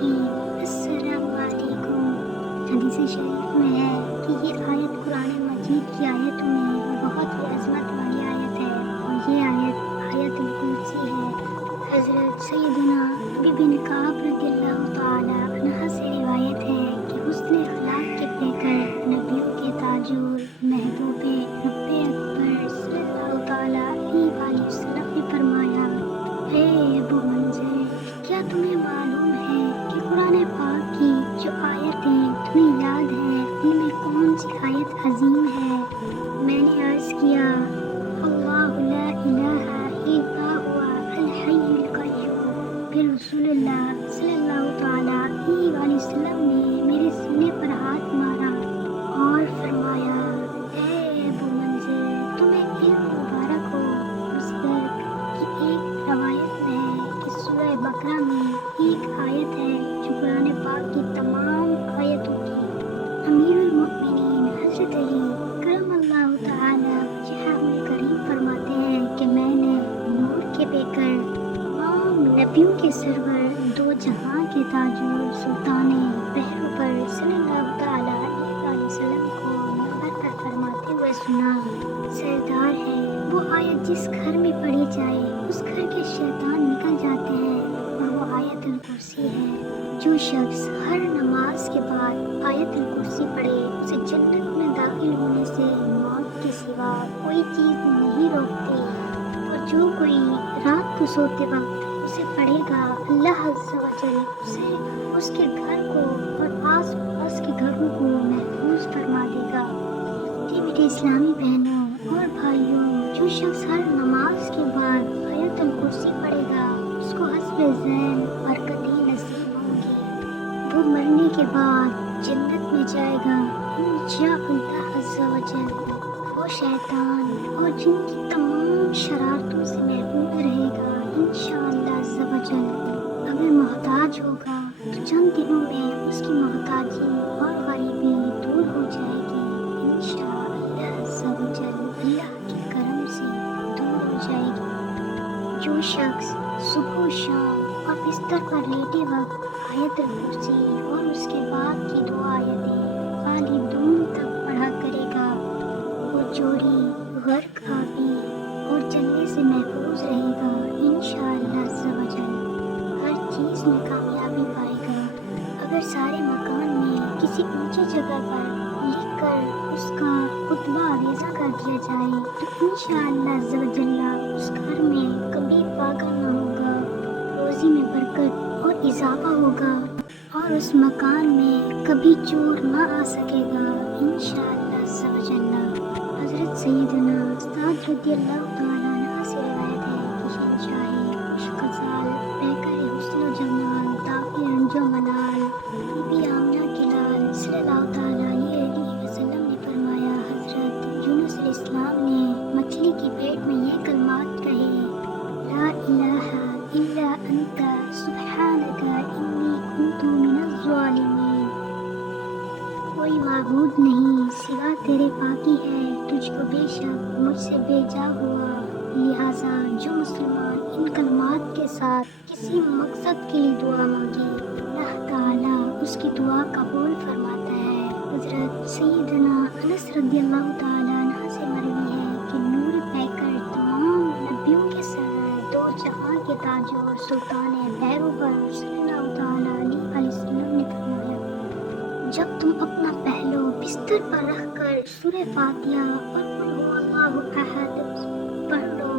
الرحیم۔ السلام علیکم۔ حدیث شریف میں ہے کہ یہ آیت قرآن مجید کی آیتوں میں بہت ہی عظمت والی آیت ہے، اور یہ آیت الکرسی ہے۔ حضرت سیدنا ابی بن کعب رضی اللہ تعالی عنہ سے روایت ہے کہ حسن اخلاق کے پیکر، نبیوں کے تاجور، محبوب رب اکبر صلی اللہ تعالی علیہ وآلہ وسلم نے فرمایا: اے ابو منذر، کیا تمہیں معلوم ہے کہ قرآن پاک کی جو آیتیں تمہیں یاد ہیں ان میں کون سی آیت عظیم ہے؟ میں نے عرض کیا: اللہ لا الہ الا ہوا الحی القیوم۔ پھر رسول اللہ صلی اللہ تعالی علیہ وآلہ وسلم نے میرے سینے پر ہاتھ مارا اور فرمایا: اے ابو منذر، تمہیں علم مبارک ہو۔ مصدق کی ایک روایت میں ہے کہ سورہ بقرہ میں ایک آیت ہے جو قرآن پاک کی تمام آیتوں کی امیر المؤمنین حضرت علی کرم اللہ تعالی وجہہ الکریم فرماتے ہیں کہ میں نے نور کے پیکر، تمام نبیوں کے سرور، دو جہاں کے تاجور، سلطان بحر صلی اللہ تعالی علیہ وآلہ وسلم کو منبر پر فرماتے ہوئے سنا: سردار ہے وہ آیت جس گھر میں پڑھی جائے اس گھر کے شیطان نکل جاتے ہیں، اور وہ آیت الکرسی ہے۔ جو شخص ہر نماز کے بعد آیت الکرسی پڑھے اسے جنت میں داخل ہونے سے موت کے سوا کوئی چیز نہیں روکتی، اور جو کوئی رات کو سوتے وقت اسے پڑھے گا اللہ عز و جل اسے، اس کے گھر کو اور آس پاس کے گھروں کو محفوظ فرما دے گا۔ کہ میرے اسلامی بہنوں اور بھائیوں، جو شخص ہر نماز کے بعد آیت الکرسی پڑھے گا اس کو حسب ذیل برکتیں نصیب ہوں گی، وہ مرنے کے بعد جنت میں جائے گا انشاءاللہ عز و جل۔ وہ شیطان اور جن کی تمام شرارتوں سے محفوظ رہے گا انشاءاللہ عز و جل۔ اگر محتاج ہوگا تو چند دنوں میں اس کی محتاجی اور غریبی دور ہو جائے گی انشاءاللہ عز و جل، اللہ کے کرم سے دور ہو جائے گی۔ جو شخص صبح و شام اور بستر پر لیٹے وقت آیت الکرسی اور اس کے بعد کی دو آیتیں خالدون تک پڑھا کرے گا، وہ چوری، غرق آبی اور جلنے سے محفوظ رہے گا انشاءاللہ عز و جل، ہر چیز میں کامیابی پائے گا۔ اگر سارے مکان میں کسی اونچی جگہ پر لکھ کر اس کا خطبہ عریضہ کر دیا جائے تو انشاءاللہ عز و جل اس گھر میں کبھی فاقہ نہ ہوگا، روزی میں برکت اور اضافہ ہوگا، اور اس مکان میں کبھی چور نہ آ سکے گا انشاءاللہ عز و جل۔ حضرت سیدنا استاد رضی اللہ تعالی عنہ سے روایت ہے کہ شہنشاہ خوش غزال، پیکر حسن و جمال، دافع رنج و ملال، بی بی آمنہ کے لال صلی اللہ تعالی علیہ وسلم نے فرمایا: حضرت یونس علیہ السلام نے مچھلی کی پیٹ میں یہ کلمات کہے: لا الہ الا انت سبحانک انی کنت من الظالمین۔ کوئی معبود نہیں سوا تیرے پاکی ہے، تجھ کو بے شک مجھ سے بے جا ہوا۔ لہٰذا جو مسلمان ان کلمات کے ساتھ کسی مقصد کے لیے دعا مانگے اللہ تعالیٰ اس کی دعا قبول فرماتا ہے۔ حضرت سیدنا انس رضی اللہ تعالیٰ عنہ سے مروی ہے کہ نور پیکر، تمام نبیوں کے سرور، دو جہاں کے تاجور، سلطان بحر صلی اللہ تعالیٰ علیہ وآلہ وسلم نے فرمایا: جب تم اپنا پہلو بستر پر رکھ کر سورہ فاتحہ اور قل هو اللہ احد پڑھ لو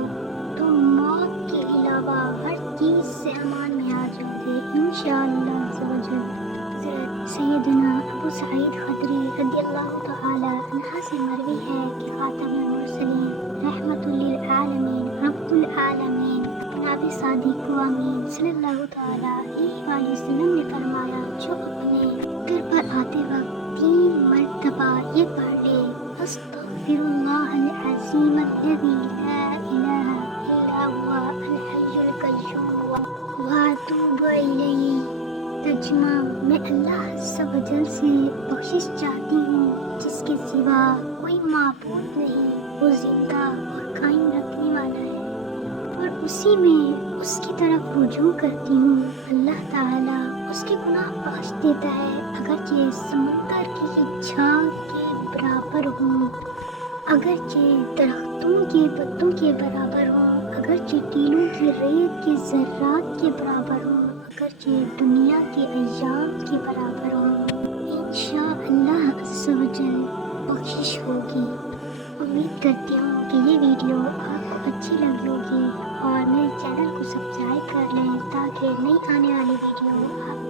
تو موت کے علاوہ ہر چیز سے امان میں آ جاؤ گے انشاءاللہ عز و جل۔ حضرت سیدنا ابو سعید خدری رضی اللہ تعالی عنہ سے مروی ہے کہ خاتم المرسلین، رحمت للعالمین، رب العالمین، جناب صادق و امین صلی اللہ تعالی علیہ وآلہ وسلم نے فرمایا: جو اپنے گھر پر آتے وقت 3 مرتبہ یہ پڑھ لے: استغفر اللہ العظیم الذی لا الہ الا هو الحی القیوم واتوب الیہ، ترجمہ: میں اللہ عز و جل سے بخشش چاہتی ہوں جس کے سوا کوئی معبود نہیں، وہ زندہ اور قائم رکھنے والا ہے، اور اسی میں اس کی طرف رجوع کرتی ہوں، اللہ تعالیٰ اس کے گناہ بخش دیتا ہے، اگرچہ سمندر کی جھاگ کے برابر ہوں، اگرچہ درختوں کے پتوں کے برابر ہوں، اگرچہ ٹیلوں کی ریت کے ذرات کے برابر ہوں، اگرچہ دنیا کے ایام کے برابر ہوں، انشاءاللہ عز و جل بخشش ہوگی۔ امید کرتی ہوں کہ یہ ویڈیو آپ کو اچھی لگی ہوگی اور میرے چینل کو سبسکرائب کر لیں تاکہ نئی آنے والی ویڈیو آپ